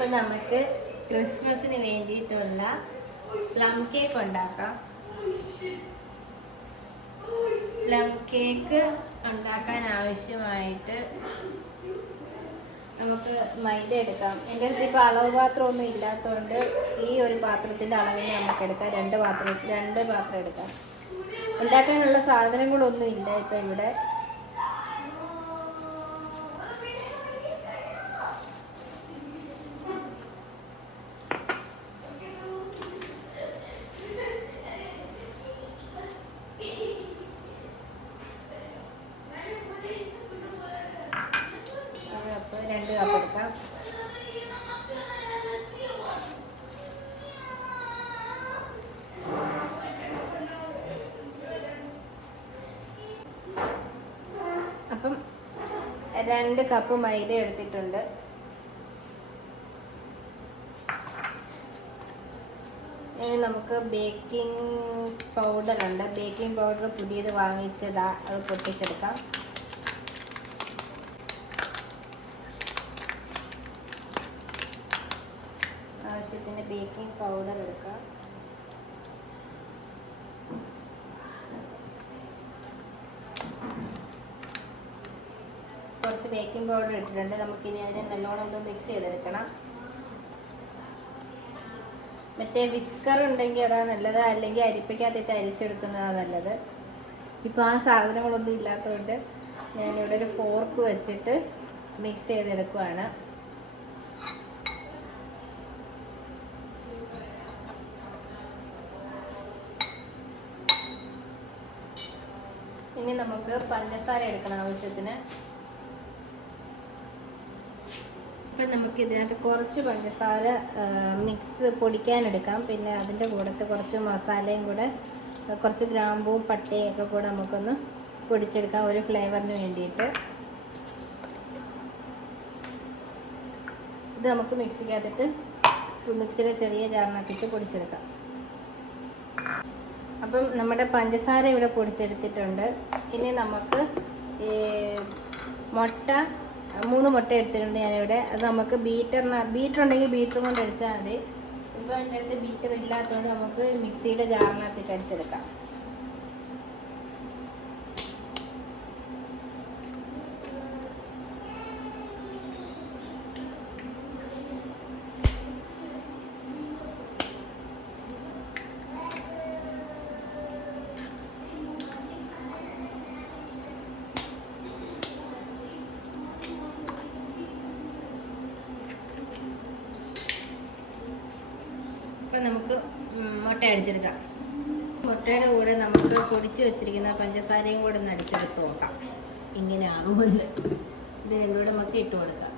അപ്പം നമുക്ക് ക്രിസ്മസിന് വേണ്ടിയിട്ടുള്ള പ്ലം കേക്ക് ഉണ്ടാക്കാം. പ്ലം കേക്ക് ഉണ്ടാക്കാൻ ആവശ്യമായിട്ട് നമുക്ക് മൈദ എടുക്കാം. എൻ്റെ അടുത്ത് ഇപ്പോൾ അളവ് പാത്രമൊന്നും ഇല്ലാത്തതുകൊണ്ട് ഈ ഒരു പാത്രത്തിൻ്റെ അളവിന് നമുക്ക് എടുക്കാം. രണ്ട് പാത്രം എടുക്കാം. ഉണ്ടാക്കാനുള്ള സാധനങ്ങളൊന്നും ഇല്ല ഇപ്പം ഇവിടെ. രണ്ട് കപ്പ് എടുക്കാം. അപ്പം 2 കപ്പ് മൈദ എടുത്തിട്ടുണ്ട്. ഇനി നമുക്ക് ബേക്കിംഗ് പൗഡർ ഉണ്ട്. ബേക്കിംഗ് പൗഡർ പുതിയത് വാങ്ങിച്ചതാ, അത് പൊട്ടിച്ചെടുക്കാം. ആവശ്യത്തിന് ബേക്കിംഗ് പൗഡർ എടുക്കാം. കുറച്ച് ബേക്കിംഗ് പൗഡർ ഇട്ടിട്ടുണ്ട്. നമുക്കിനി അതിനെ നല്ലോണം ഒന്ന് മിക്സ് ചെയ്തെടുക്കണം. മറ്റേ വിസ്കർ ഉണ്ടെങ്കിൽ അതാണ് നല്ലത്, അല്ലെങ്കിൽ അരിപ്പയ്ക്കകത്തിട്ട് അരിച്ചെടുക്കുന്നതാണ് നല്ലത്. ഇപ്പോൾ ആ സാധനങ്ങളൊന്നും ഇല്ലാത്തതുകൊണ്ട് ഞാനിവിടെ ഒരു ഫോർക്ക് വെച്ചിട്ട് മിക്സ് ചെയ്തെടുക്കുവാണ്. ഇനി നമുക്ക് പഞ്ചസാര എടുക്കണം ആവശ്യത്തിന്. ഇപ്പം നമുക്ക് ഇതിനകത്ത് കുറച്ച് പഞ്ചസാര മിക്സ് പൊടിക്കാനെടുക്കാം. പിന്നെ അതിൻ്റെ കൂടത്ത് കുറച്ച് മസാലയും കൂടെ, കുറച്ച് ഗ്രാമ്പൂവും പട്ടയൊക്കെ കൂടെ നമുക്കൊന്ന് പൊടിച്ചെടുക്കാം ഒരു ഫ്ലേവറിന് വേണ്ടിയിട്ട്. ഇത് നമുക്ക് മിക്സിക്കകത്തിട്ട് മിക്സിയുടെ ചെറിയ ജാറിനകത്തിട്ട് പൊടിച്ചെടുക്കാം. അപ്പം നമ്മുടെ പഞ്ചസാര ഇവിടെ പൊടിച്ചെടുത്തിട്ടുണ്ട്. ഇനി നമുക്ക് മുട്ട 3 മുട്ട എടുത്തിട്ടുണ്ട് ഞാനിവിടെ. അത് നമുക്ക് ബീറ്റർ ഉണ്ടെങ്കിൽ ബീറ്റർ കൊണ്ട് അടിച്ചാൽ മതി. ഇപ്പോൾ എൻ്റെ അടുത്ത് ബീറ്റർ ഇല്ലാത്തതുകൊണ്ട് നമുക്ക് മിക്സിയുടെ ജാറിനകത്തിട്ട് അടിച്ചെടുക്കാം. അപ്പം നമുക്ക് മുട്ട അടിച്ചെടുക്കാം. മുട്ടയുടെ കൂടെ നമുക്ക് പൊടിച്ച് വെച്ചിരിക്കുന്ന പഞ്ചസാരയും കൂടെ ഒന്ന് അടിച്ചെടുത്ത് നോക്കാം ഇങ്ങനെ ആകുമെന്ന്. ഇതിനൂടെ നമുക്ക് ഇട്ട് കൊടുക്കാം.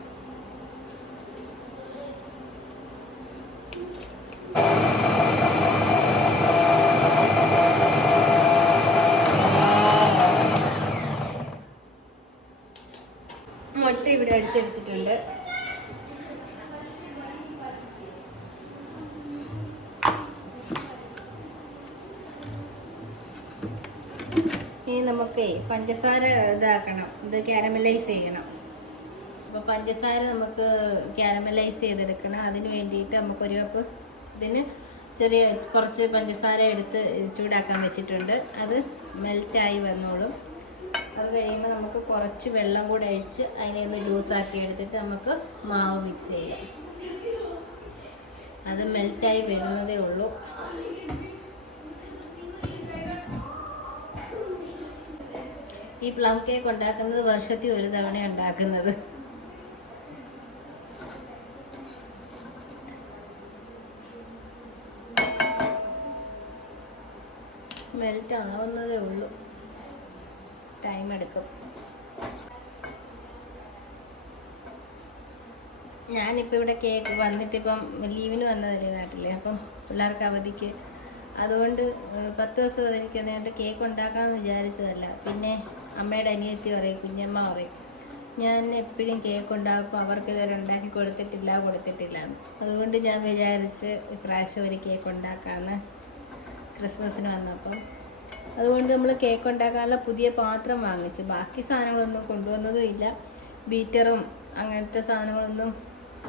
മുട്ട ഇവിടെ അടിച്ചെടുത്തിട്ടുണ്ട്. ഇനി നമുക്ക് പഞ്ചസാര ഇതാക്കണം, ഇത് കാരമലൈസ് ചെയ്യണം. അപ്പോൾ പഞ്ചസാര നമുക്ക് കാരമലൈസ് ചെയ്തെടുക്കണം. അതിന് വേണ്ടിയിട്ട് നമുക്കൊരു കപ്പ് ഇതിന് കുറച്ച് പഞ്ചസാര എടുത്ത് ചൂടാക്കാൻ വെച്ചിട്ടുണ്ട്. അത് മെൽറ്റായി വന്നോളും. അത് കഴിയുമ്പോൾ നമുക്ക് കുറച്ച് വെള്ളം കൂടെ ഒഴിച്ച് അതിനെ ഒന്ന് ലൂസാക്കി എടുത്തിട്ട് നമുക്ക് മാവ് മിക്സ് ചെയ്യാം. അത് മെൽറ്റായി വരുന്നതേ ഉള്ളൂ. ഈ പ്ലം കേക്ക് ഉണ്ടാക്കുന്നത് വർഷത്തിൽ ഒരു തവണ ഉണ്ടാക്കുന്നത്. മെൽറ്റ് ആവുന്നതേ ഉള്ളൂ, ടൈം എടുക്കും. ഞാനിപ്പോൾ ഇവിടെ കേക്ക് വന്നിട്ടിപ്പം ലീവിന് വന്നതല്ലേ നാട്ടിൽ, അപ്പം പിള്ളേർക്ക് അവധിക്ക്, അതുകൊണ്ട് 10 ദിവസം അവധിക്ക് വന്നുകൊണ്ട് കേക്ക് ഉണ്ടാക്കാമെന്ന് വിചാരിച്ചതല്ല. പിന്നെ അമ്മയുടെ അനിയത്തി പറയും, കുഞ്ഞമ്മ പറയും, ഞാൻ എപ്പോഴും കേക്ക് ഉണ്ടാക്കും, അവർക്ക് ഇതുവരെ ഉണ്ടാക്കി കൊടുത്തിട്ടില്ല. അതുകൊണ്ട് ഞാൻ വിചാരിച്ച് ഇപ്രാവശ്യം ഒരു കേക്ക് ഉണ്ടാക്കാമെന്ന് ക്രിസ്മസിന് വന്നപ്പം. അതുകൊണ്ട് നമ്മൾ കേക്ക് ഉണ്ടാക്കാനുള്ള പുതിയ പാത്രം വാങ്ങിച്ചു. ബാക്കി സാധനങ്ങളൊന്നും കൊണ്ടുവന്നതും ഇല്ല. ബീറ്ററും അങ്ങനത്തെ സാധനങ്ങളൊന്നും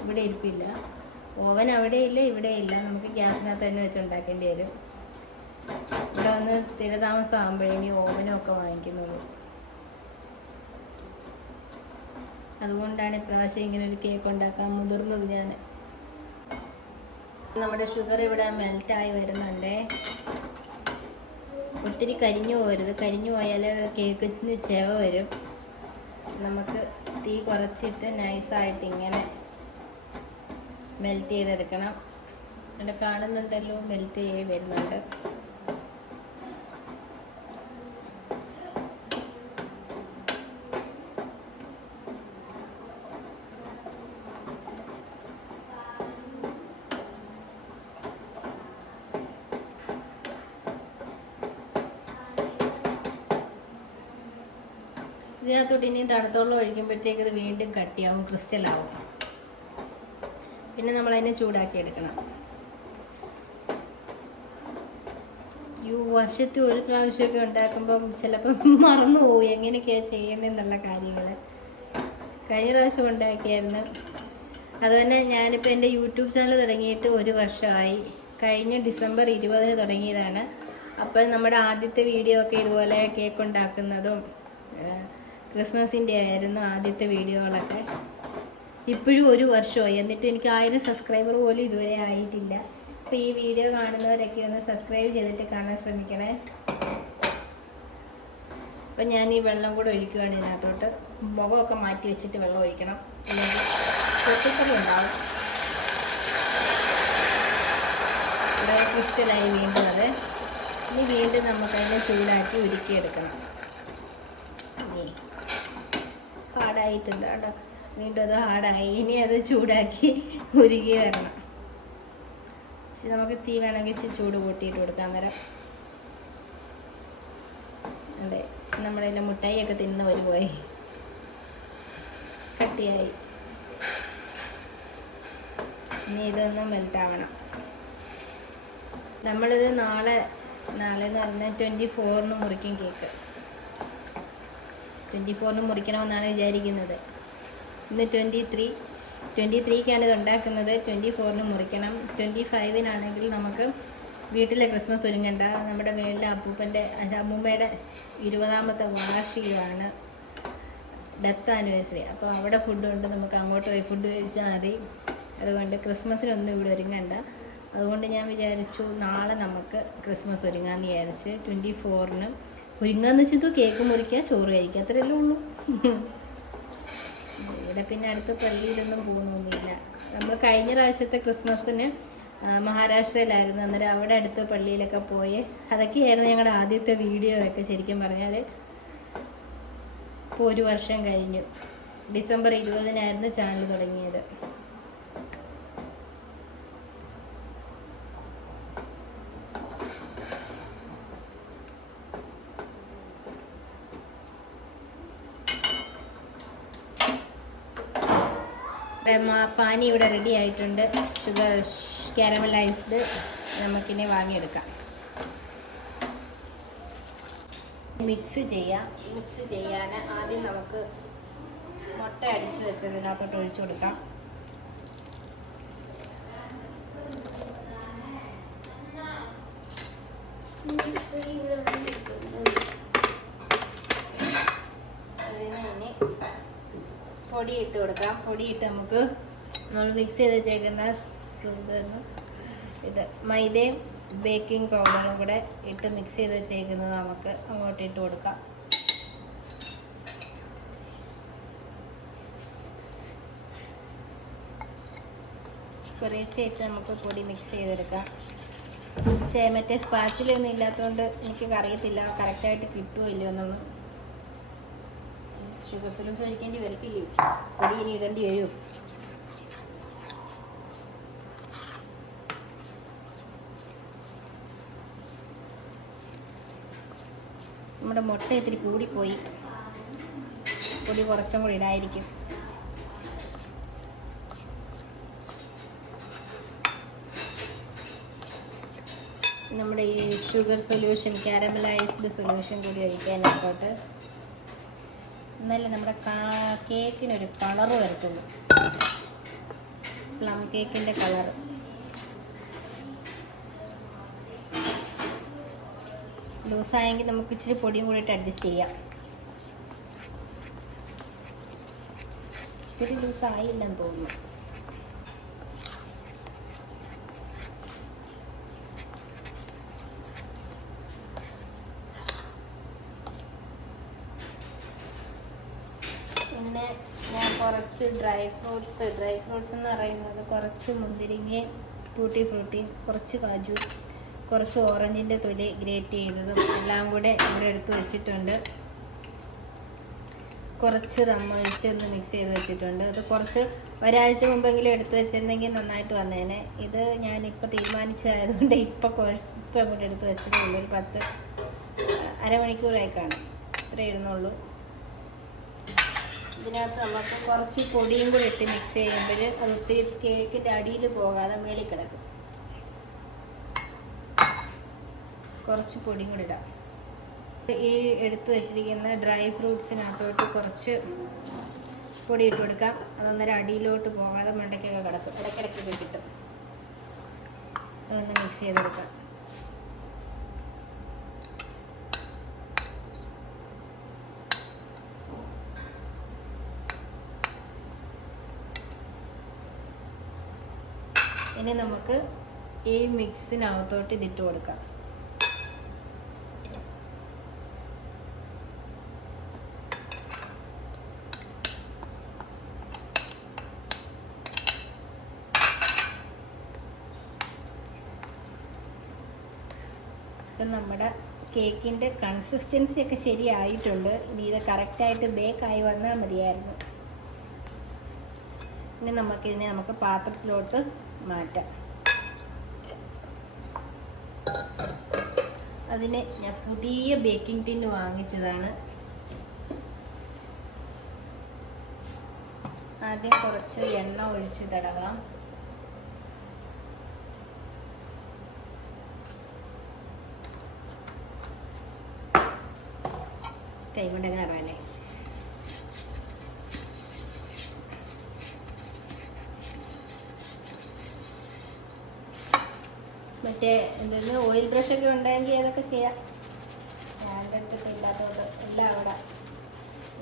ഇവിടെ ഇരിപ്പില്ല. ഓവൻ അവിടെയില്ല ഇവിടെയില്ല, നമുക്ക് ഗ്യാസിനകത്ത് തന്നെ വെച്ച് ഉണ്ടാക്കേണ്ടി വരും. ഇവിടെ വന്ന് സ്ഥിരതാമസം ആകുമ്പോഴേ ഇനി ഓവനൊക്കെ വാങ്ങിക്കുന്നുള്ളൂ. അതുകൊണ്ടാണ് ഇപ്രാവശ്യം ഇങ്ങനെ ഒരു കേക്ക് ഉണ്ടാക്കാൻ മുതിർന്നത് ഞാൻ. നമ്മുടെ ഷുഗർ ഇവിടെ മെൽറ്റായി വരുന്നുണ്ടേ. ഒത്തിരി കരിഞ്ഞു പോകരുത്, കരിഞ്ഞു പോയാൽ കേക്കിന് ചെവ വരും. നമുക്ക് തീ കുറച്ചിട്ട് നൈസായിട്ട് ഇങ്ങനെ മെൽറ്റ് ചെയ്തെടുക്കണം. അവിടെ കാണുന്നുണ്ടല്ലോ, മെൽറ്റ് ചെയ്ത് വരുന്നുണ്ട്. ഇതിനകത്തോട്ട് ഇനിയും തണുത്തോളം ഒഴിക്കുമ്പോഴത്തേക്ക് ഇത് വീണ്ടും കട്ടിയാവും, ക്രിസ്റ്റലാവും. പിന്നെ നമ്മളതിനെ ചൂടാക്കി എടുക്കണം. വർഷത്തിൽ ഒരു പ്രാവശ്യമൊക്കെ ഉണ്ടാക്കുമ്പം ചിലപ്പം മറന്നു പോകും എങ്ങനെയൊക്കെയാണ് ചെയ്യുന്നതെന്നുള്ള കാര്യങ്ങൾ. കഴിഞ്ഞ പ്രാവശ്യം ഉണ്ടാക്കിയായിരുന്നു. അതുതന്നെ ഞാനിപ്പോൾ എൻ്റെ യൂട്യൂബ് ചാനൽ തുടങ്ങിയിട്ട് 1 വർഷമായി. കഴിഞ്ഞ ഡിസംബർ 20 തുടങ്ങിയതാണ്. അപ്പോൾ നമ്മുടെ ആദ്യത്തെ വീഡിയോ ഒക്കെ ഇതുപോലെ കേക്ക് ഉണ്ടാക്കുന്നതും ക്രിസ്മസിൻ്റെ ആയിരുന്നു ആദ്യത്തെ വീഡിയോകളൊക്കെ. ഇപ്പോഴും 1 വർഷമായി, എന്നിട്ട് എനിക്ക് 1000 സബ്സ്ക്രൈബർ പോലും ഇതുവരെ ആയിട്ടില്ല. അപ്പോൾ ഈ വീഡിയോ കാണുന്നവരൊക്കെ ഒന്ന് സബ്സ്ക്രൈബ് ചെയ്തിട്ട് കാണാൻ ശ്രമിക്കണേ. അപ്പം ഞാൻ ഈ വെള്ളം കൂടെ ഒഴിക്കുകയാണ് ഇതിനകത്തോട്ട്. മുഖമൊക്കെ മാറ്റി വെച്ചിട്ട് വെള്ളം ഒഴിക്കണം, അല്ലെങ്കിൽ പൊട്ടിക്കറി ഉണ്ടാവും. ഇവിടെ ക്രിസ്റ്റലായി വീണ്ടും അത്. ഇനി വീണ്ടും നമുക്കതിനെ ചൂടാക്കി ഉരുക്കിയെടുക്കണം. ഹാർഡായിട്ടുണ്ട് കേട്ടോ, വീണ്ടും അത് ഹാർഡായി. ഇനി അത് ചൂടാക്കി ഉരുകി വരണം. നമുക്ക് തീ വേണമെങ്കിൽ ഇച്ചിരി ചൂട് കൂട്ടിയിട്ട് കൊടുക്കാൻ നേരം. അതെ, നമ്മളതിൻ്റെ മുട്ടായിയൊക്കെ തിന്ന് വരുപോയി, കട്ടിയായി. ഇനി ഇതൊന്ന് മെൽറ്റാവണം. നമ്മളിത് നാളെ എന്ന് പറഞ്ഞാൽ 24-ന് മുറിക്കും കേക്ക്. 24-ന് മുറിക്കണമെന്നാണ് വിചാരിക്കുന്നത്. ഇന്ന് 23-ക്കാണ് ഇത് ഉണ്ടാക്കുന്നത്. 24-ന് മുറിക്കണം. 25-നാണെങ്കിൽ നമുക്ക് വീട്ടിലെ ക്രിസ്മസ് ഒരുങ്ങണ്ട. നമ്മുടെ വീട്ടിലെ അമ്മൂമ്മയുടെ 20ാമത്തെ വാർഷികമാണ്, ഡെത്ത് ആനിവേഴ്സറി. അപ്പോൾ അവിടെ ഫുഡുണ്ട്, നമുക്ക് അങ്ങോട്ട് പോയി ഫുഡ് കഴിച്ചാൽ മതി. അതുകൊണ്ട് ക്രിസ്മസിനൊന്നും ഇവിടെ ഒരുങ്ങണ്ട. അതുകൊണ്ട് ഞാൻ വിചാരിച്ചു നാളെ നമുക്ക് ക്രിസ്മസ് ഒരുങ്ങാമെന്ന് വിചാരിച്ച്. 24-ന് ഒരുങ്ങാന്ന് വെച്ചത് കേക്ക് മുറിക്കുക, ചോറ് കഴിക്കുക, അത്രയല്ലേ ഉള്ളൂ. ഇവിടെ പിന്നെ അടുത്ത് പള്ളിയിലൊന്നും പോകുന്നൊന്നുമില്ല. നമ്മൾ കഴിഞ്ഞ പ്രാവശ്യത്തെ ക്രിസ്മസിന് മഹാരാഷ്ട്രയിലായിരുന്നു. അന്നേരം അവിടെ അടുത്ത് പള്ളിയിലൊക്കെ പോയി. അതൊക്കെയായിരുന്നു ഞങ്ങളുടെ ആദ്യത്തെ വീഡിയോ ഒക്കെ ശരിക്കും പറഞ്ഞാൽ. ഇപ്പോൾ 1 വർഷം കഴിഞ്ഞു. ഡിസംബർ 20-നായിരുന്നു ചാനൽ തുടങ്ങിയത്. പാനി ഇവിടെ റെഡി ആയിട്ടുണ്ട്. ഷുഗർ കാരമലൈസ്ഡ് നമുക്കിനി വാങ്ങിയെടുക്കാം. മിക്സ് ചെയ്യാൻ ആദ്യം നമുക്ക് മുട്ട അടിച്ചു വെച്ചതിനകത്തോട്ട് ഒഴിച്ചു കൊടുക്കാം. പൊടി ഇട്ട് കൊടുക്കാം. പൊടിയിട്ട് നമുക്ക് നമ്മൾ മിക്സ് ചെയ്ത് വെച്ചേക്കുന്ന ഇത് മൈദയും ബേക്കിംഗ് പൗഡറും കൂടെ ഇട്ട് മിക്സ് ചെയ്ത് വെച്ചേക്കുന്നത് നമുക്ക് അങ്ങോട്ട് ഇട്ട് കൊടുക്കാം. കുറേശ്ശെ ഇട്ട് നമുക്ക് പൊടി മിക്സ് ചെയ്തെടുക്കാം. പക്ഷേ മറ്റേ സ്പാച്ചിലൊന്നും ഇല്ലാത്തതുകൊണ്ട് എനിക്ക് അറിയത്തില്ല കറക്റ്റായിട്ട് കിട്ടുമോ ഇല്ലയോ എന്നൊന്നും. ഷുഗർ സൊല്യൂഷൻ ഒഴിക്കേണ്ടി വരത്തില്ലേ, പൊടി ഇനി ഇടേണ്ടി വരും. നമ്മുടെ മുട്ട ഇത്തിരി കൂടിപ്പോയി, പൊടി കുറച്ചും കൂടി ഇടായിരിക്കും. നമ്മുടെ ഈ ഷുഗർ സൊല്യൂഷൻ, കാരമലൈസ്ഡ് സൊല്യൂഷൻ കൂടി ഒഴിക്കാനായിക്കോട്ടെ. എന്നാലും നമ്മുടെ കേക്കിനൊരു കളറ് വരത്തുള്ളൂ. പ്ലം കേക്കിൻ്റെ കളർ. ലൂസായെങ്കിൽ നമുക്ക് ഇച്ചിരി പൊടിയും കൂടിയിട്ട് അഡ്ജസ്റ്റ് ചെയ്യാം. ഇത്തിരി ലൂസായില്ലെന്ന് തോന്നുന്നു. പിന്നെ ഞാൻ കുറച്ച് ഡ്രൈ ഫ്രൂട്ട്സ് എന്ന് പറയുന്നത് കുറച്ച് മുന്തിരിങ്ങയും ടൂട്ടി ഫ്രൂട്ടിയും, കുറച്ച് കാജു, കുറച്ച് ഓറഞ്ചിൻ്റെ തൊലി ഗ്രേറ്റ് ചെയ്തതും എല്ലാം കൂടെ ഇവിടെ എടുത്ത് വെച്ചിട്ടുണ്ട്. കുറച്ച് റമ്മ ഒഴിച്ചൊന്ന് മിക്സ് ചെയ്ത് വെച്ചിട്ടുണ്ട്. ഇത് കുറച്ച് ഒരാഴ്ച മുമ്പെങ്കിലും എടുത്ത് വെച്ചിരുന്നെങ്കിൽ നന്നായിട്ട് വന്നേനെ. ഇത് ഞാനിപ്പോൾ തീരുമാനിച്ചതായതുകൊണ്ട് ഇപ്പം അങ്ങോട്ട് എടുത്ത് വെച്ചതേ ഉള്ളൂ. ഒരു 10 അരമണിക്കൂറായി കാണും. ഇത്രേ ഇടുന്നുള്ളൂ. ഇതിനകത്ത് നമുക്ക് കുറച്ച് പൊടിയും കൂടി ഇട്ട് മിക്സ് ചെയ്യുമ്പോൾ അത് ഒത്തിരി കേക്കിൻ്റെ അടിയിൽ പോകാതെ മേളിൽ കിടക്കും. കുറച്ച് പൊടിയും കൂടി ഇടാം. ഈ എടുത്തു വെച്ചിരിക്കുന്ന ഡ്രൈ ഫ്രൂട്ട്സിനകത്തോട്ട് കുറച്ച് പൊടി ഇട്ട് കൊടുക്കാം. അതൊന്നേരം അടിയിലോട്ട് പോകാതെ മണ്ടയ്ക്കൊക്കെ കിടക്കും. ഇടയ്ക്കിടയ്ക്കൊക്കെ കിട്ടും. അതൊന്ന് മിക്സ് ചെയ്തെടുക്കാം. ഇനി നമുക്ക് ഈ മിക്സിനകത്തോട്ട് ഇതിട്ട് കൊടുക്കാം. നമ്മുടെ കേക്കിൻ്റെ കൺസിസ്റ്റൻസി ഒക്കെ ശരിയായിട്ടുണ്ട്. ഇനി ഇത് കറക്റ്റായിട്ട് ബേക്കായി വന്നാൽ മതിയായിരുന്നു. ഇനി നമുക്ക് പാത്രത്തിലോട്ട് മാറ്റാം. അതിന് ഞാൻ പുതിയ ബേക്കിംഗ് ടിന്ന് വാങ്ങിച്ചതാണ്. ആദ്യം കുറച്ച് എണ്ണ ഒഴിച്ച് തടവാം. കൈകൊണ്ട് കയറാനേ. മറ്റേ എന്തെങ്കിലും ഓയിൽ ബ്രഷൊക്കെ ഉണ്ടെങ്കിൽ അതൊക്കെ ചെയ്യാം. ഞാൻ്റെ അടുത്തൊക്കെ ഇല്ലാത്തതുകൊണ്ട് എല്ലാം അവിടെ.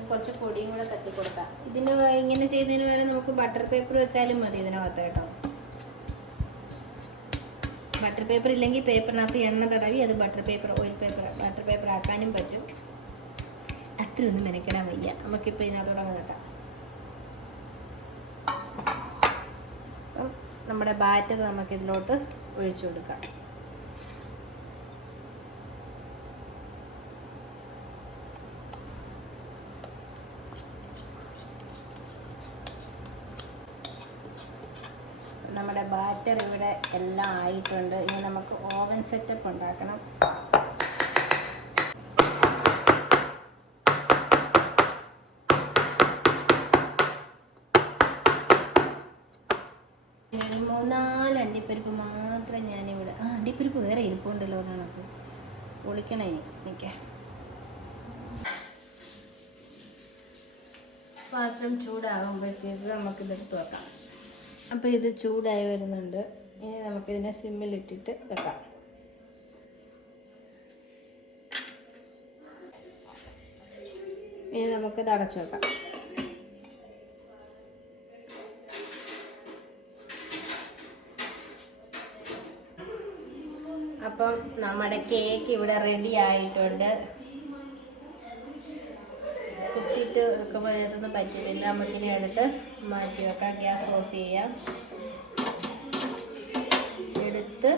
കുറച്ച് പൊടിയും കൂടെ തട്ടി കൊടുക്കാം. ഇതിൻ്റെ ഇങ്ങനെ ചെയ്യുന്നതിന് വരെ നമുക്ക് ബട്ടർ പേപ്പർ വെച്ചാലും മതി ഇതിനകത്ത് കേട്ടോ. ബട്ടർ പേപ്പർ ഇല്ലെങ്കിൽ പേപ്പറിനകത്ത് എണ്ണ തടവി അത് ബട്ടർ പേപ്പർ ആക്കാനും പറ്റും. അത്രയൊന്നും മെനക്കെടാൻ വയ്യ. നമുക്കിപ്പോൾ ഇതിനകത്തോടെ കേട്ടാം. അപ്പം നമ്മുടെ ബാറ്റർ നമുക്കിതിലോട്ട് ഒഴിച്ചു കൊടുക്കാം. നമ്മുടെ ബാറ്റർ ഇവിടെ എല്ലാം ആയിട്ടുണ്ട്. ഇനി നമുക്ക് ഓവൻ സെറ്റപ്പ് ഉണ്ടാക്കണം. മൂന്നാല് അണ്ടിപ്പരിപ്പ് മാത്രം ഞാനിവിടെ അണ്ടിപ്പരിപ്പ് വേറെ ഇരിപ്പുണ്ടല്ലോ. നമുക്ക് പൊളിക്കണേ. നിൽക്കാം. പാത്രം ചൂടാകുമ്പോഴത്തേക്ക് നമുക്കിതെടുത്ത് വെക്കാം. അപ്പോൾ ഇത് ചൂടായി വരുന്നുണ്ട്. ഇനി നമുക്കിതിനെ സിമ്മിലിട്ടിട്ട് വെക്കാം. ഇനി നമുക്കിത് അടച്ചു വെക്കാം. അപ്പം നമ്മുടെ കേക്ക് ഇവിടെ റെഡി ആയിട്ടുണ്ട്. കുത്തിയിട്ട് എടുക്കുമ്പോൾ ഇതൊന്നും പറ്റിയിട്ടില്ല. നമുക്കിനി എടുത്ത് മാറ്റി വെക്കാം. ഗ്യാസ് ഓഫ് ചെയ്യാം. എടുത്ത്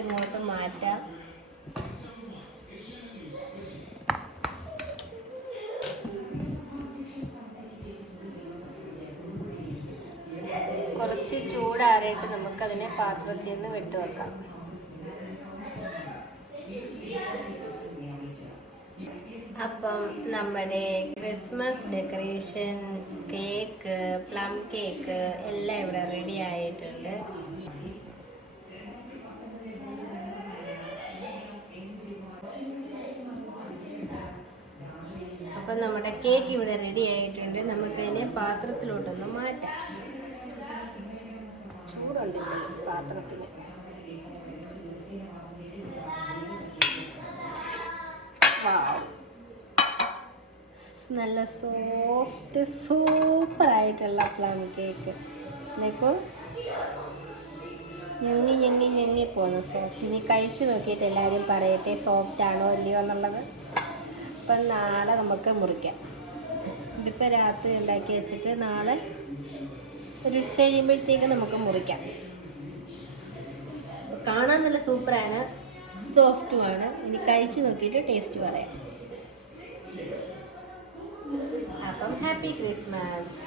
ഇങ്ങോട്ട് മാറ്റാം. കുറച്ച് ചൂടാറിയിട്ട് നമുക്കതിനെ പാത്രത്തിൽ നിന്ന് വിട്ടുവെക്കാം. അപ്പം നമ്മുടെ Christmas decoration cake, plum cake എല്ലാം ഇവിടെ റെഡി ആയിട്ടുണ്ട്. അപ്പം നമ്മുടെ കേക്ക് ഇവിടെ റെഡി ആയിട്ടുണ്ട്. നമുക്കതിനെ പാത്രത്തിലോട്ടൊന്ന് മാറ്റാം. ചൂടുണ്ട് പാത്രത്തിന്. നല്ല സോഫ്റ്റ് സൂപ്പറായിട്ടുള്ള പ്ലം കേക്ക്. എന്നിപ്പോൾ ഞെങ്ങി പോകുന്നു സോഫ്റ്റ്. ഇനി കഴിച്ച് നോക്കിയിട്ട് എല്ലാവരും പറയട്ടെ സോഫ്റ്റ് ആണോ ഇല്ലയോ എന്നുള്ളത്. അപ്പം നാളെ നമുക്ക് മുറിക്കാം. ഇതിപ്പോൾ രാത്രി ഉണ്ടാക്കി വെച്ചിട്ട് നാളെ ഒരു ഉച്ച കഴിയുമ്പോഴത്തേക്ക് നമുക്ക് മുറിക്കാം. കാണാൻ നല്ല സൂപ്പറാണ്, സോഫ്റ്റുമാണ്. ഇനി കഴിച്ച് നോക്കിയിട്ട് ടേസ്റ്റ് പറയാം. അപ്പം ഹാപ്പി ക്രിസ്മസ്.